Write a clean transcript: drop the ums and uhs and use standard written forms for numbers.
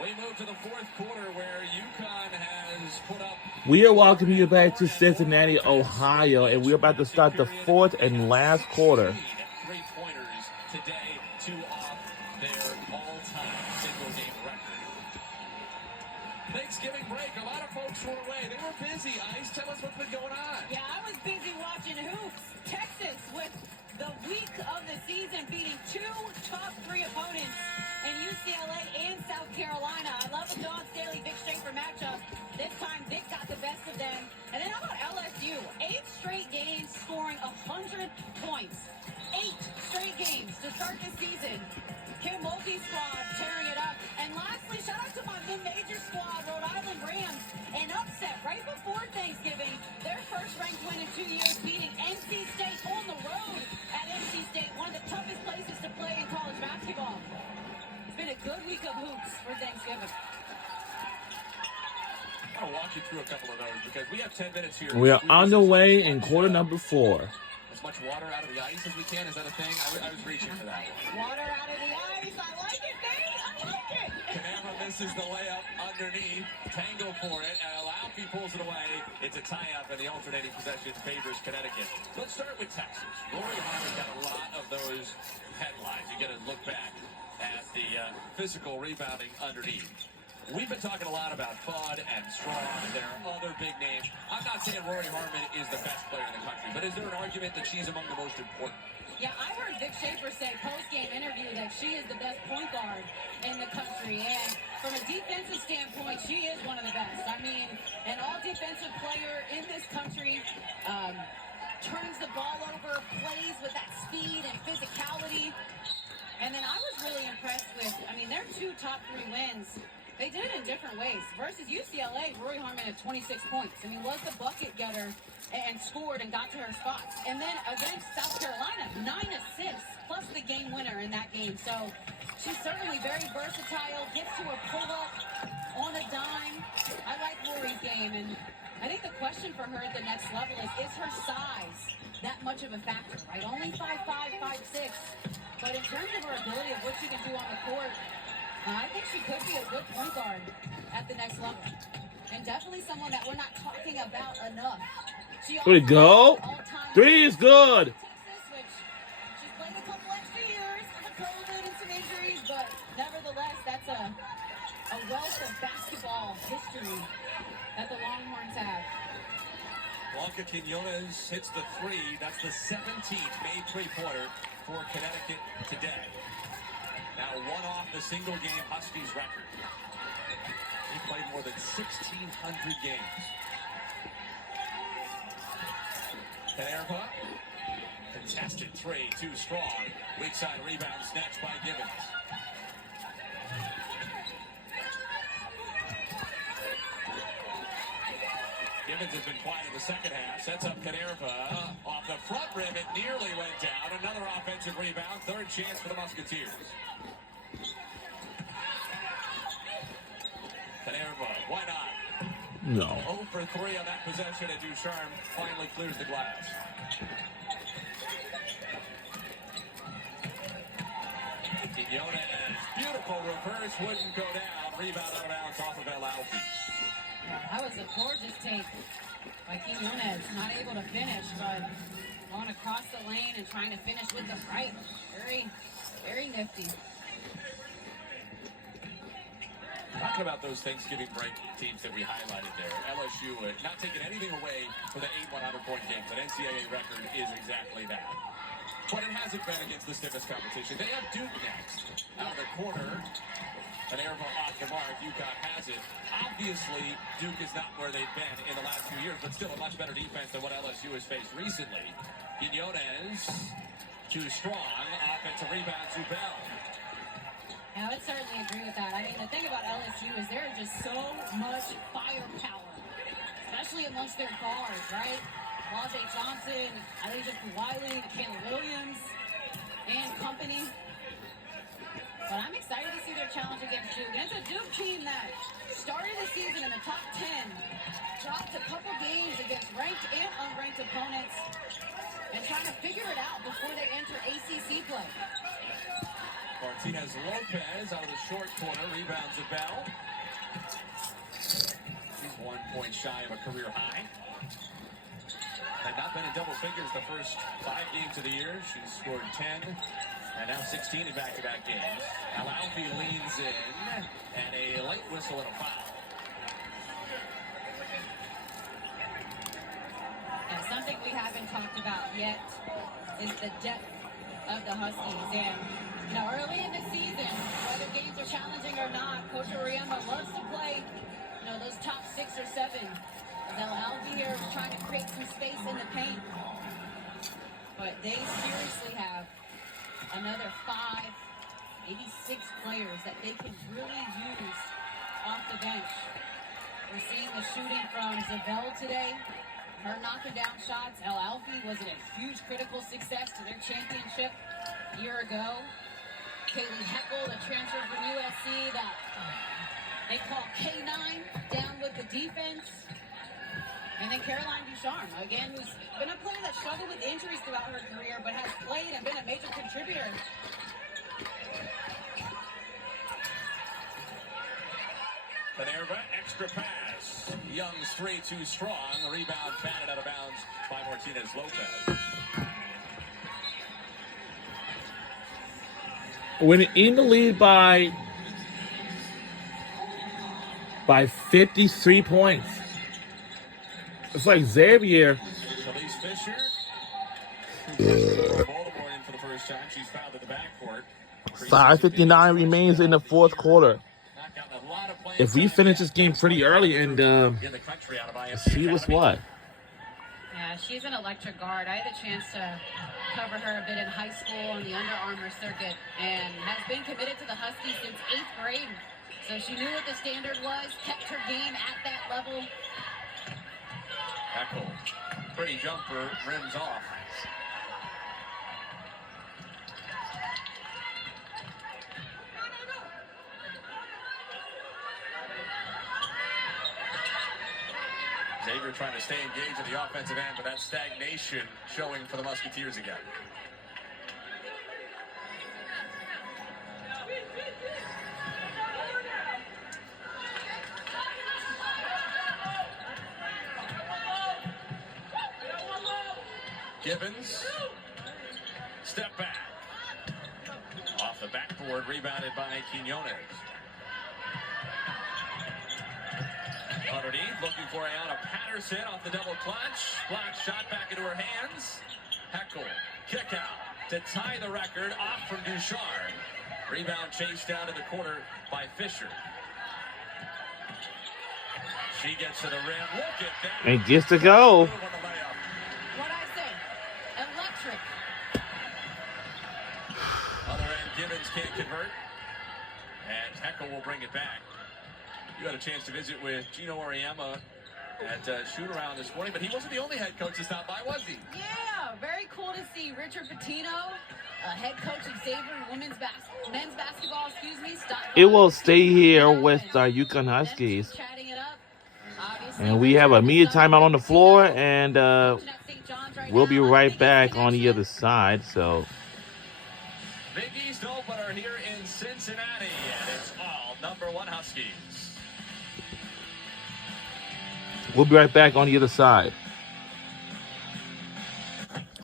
We move to the fourth quarter where UConn has put up. We are welcoming you back to Cincinnati, Ohio, and we're about to start the fourth and last quarter. 3-pointers today, 2 off their all-time single-game record. Thanksgiving break, a lot of folks were away. They were busy. Ice, tell us what's been going on. Yeah, I was busy watching hoops. Texas with the week of the season, beating 2 top 3 opponents in UCLA and South Carolina. I love the Dawn Staley-Vic Schaefer matchup. This time, Vic got the best of them. And then how about LSU? 8 straight games scoring 100 points. 8 straight games to start the season. Kim Mulkey's squad tearing it up. And lastly, shout out to my mid-major squad, Rhode Island Rams. An upset right before Thanksgiving. Their first-ranked win in 2 years, beating NC State on the road at NC State, one of the toughest places to play in college basketball. It's been a good week of hoops for Thanksgiving. I'm going to walk you through a couple of those because we have 10 minutes here. We are on the way in quarter number 4. As much water out of the ice as we can. Is that a thing? I was reaching for that. Water out of the ice. I like it, baby. I like it. Canama misses the layup underneath. Tango for it. And Alaufi pulls it away. It's a tie-up, and the alternating possession favors Connecticut. Let's start with Texas. Rory Harmon got a lot of those headlines. You get to look back at the physical rebounding underneath. We've been talking a lot about Bud and Strong and there are other big names. I'm not saying Rory Harmon is the best player in the country, but is there an argument that she's among the most important? Yeah, I heard Vic Schaefer say post-game interview that she is the best point guard in the country. And from a defensive standpoint, she is one of the best. I mean, an all-defensive player in this country, turns the ball over, plays with that speed and physicality. And then I was really impressed with, their 2 top 3 wins. They did it in different ways. Versus UCLA, Rory Harmon had 26 points. Was the bucket getter and scored and got to her spots. And then against South Carolina, 9 assists, plus the game winner in that game. So she's certainly very versatile, gets to her pull-up on a dime. I like Rory's game, and I think the question for her at the next level is her size that much of a factor, right? Only 5'5", 5'6". But in terms of her ability of what she can do on the court, I think she could be a good point guard at the next level. And definitely someone that we're not talking about enough. There we go. 3 is good. Texas, which she's played a couple extra years with COVID and some injuries, but nevertheless, that's a wealth of basketball history that the Longhorns have. Blanca Quinones hits the 3. That's the 17th made 3-pointer for Connecticut today. Now 1 off the single-game Huskies record. He played more than 1,600 games. Canerva, contested 3, too strong. Weak side rebound snatched by Gibbons. Gibbons has been quiet in the second half. Sets up Canerva off the front rim. It nearly went down. Another offensive rebound. 3rd chance for the Musketeers. Canerva, why not? No. 0 for 3 on that possession, and Ducharme finally clears the glass. Quinones, beautiful reverse, wouldn't go down. Rebound out of bounds off of Alaufi. That was a gorgeous take by Quinones. Not able to finish, but going across the lane and trying to finish with the right. Very, very nifty. Talking about those Thanksgiving break teams that we highlighted there. LSU, not taking anything away from the 8 100-point games. That NCAA record is exactly that. But it hasn't been against the stiffest competition. They have Duke next. Out of the corner, an air ball off the mark. UConn has it. Obviously, Duke is not where they've been in the last few years, but still a much better defense than what LSU has faced recently. Quinones, too strong. Offensive rebound to Bell. I would certainly agree with that. The thing about LSU is there is just so much firepower, especially amongst their guards, right? Lajay Johnson, Elijah Wiley, Kayla Williams, and company. But I'm excited to see their challenge against Duke. And it's a Duke team that started the season in the top 10, dropped a couple games against ranked and unranked opponents, and trying to figure it out before they enter ACC play. Martinez Lopez out of the short corner, rebounds a Bell. She's 1 point shy of a career high. Had not been in double figures the first 5 games of the year. She's scored 10 and now 16 in back-to-back games. Alfie leans in and a late whistle and a foul. And something we haven't talked about yet is the depth of the Huskies. And early in the season, whether games are challenging or not, Coach Auriemma loves to play, those top 6 or 7. They'll Alfie here trying to create some space in the paint. But they seriously have another 5, maybe 6 players that they can really use off the bench. We're seeing the shooting from Zabel today. Her knocking down shots. El Alfie was a huge critical success to their championship a year ago. Kaylee Heckel, the transfer from USC that they call K9, down with the defense. And then Caroline Ducharme, again, who's been a player that struggled with injuries throughout her career, but has played and been a major contributor. Minerva, extra pass. Young's 3 too strong. The rebound batted out of bounds by Martinez Lopez. When in the lead by 53 points. It's like Xavier. Shalise Fisher. Baltimore in for the first time. She's fouled at the backcourt. 5:59 remains in the fourth quarter. If we finish this game pretty early and see what's what. Yeah, she's an electric guard. I had a chance to cover her a bit in high school on the Under Armour circuit and has been committed to the Huskies since 8th grade. So she knew what the standard was, kept her game at that level. Heckel, pretty jumper, rims off. Xavier trying to stay engaged at the offensive end, but that stagnation showing for the Musketeers again. Gibbons, step back. Off the backboard, rebounded by Quinones. Underneath, looking for Ayanna Patterson off the double clutch. Block shot back into her hands. Heckel, kick out to tie the record off from Ducharme. Rebound chased down to the corner by Fisher. She gets to the rim. Look at that. And gets to go. What'd I say? Electric. Other end, Gibbons can't convert. And Heckel will bring it back. You had a chance to visit with Gino Auriemma at shoot-around this morning, but he wasn't the only head coach to stop by, was he? Yeah, very cool to see Richard Pitino, head coach of Xavier men's basketball, stop by. It will stay here with Yukon Huskies. Chatting it up. And we have a media timeout on the floor, and we'll be right back on the other side. So Big East opener here in Cincinnati, and it's all #1 Huskies. we'll be right back on the other side.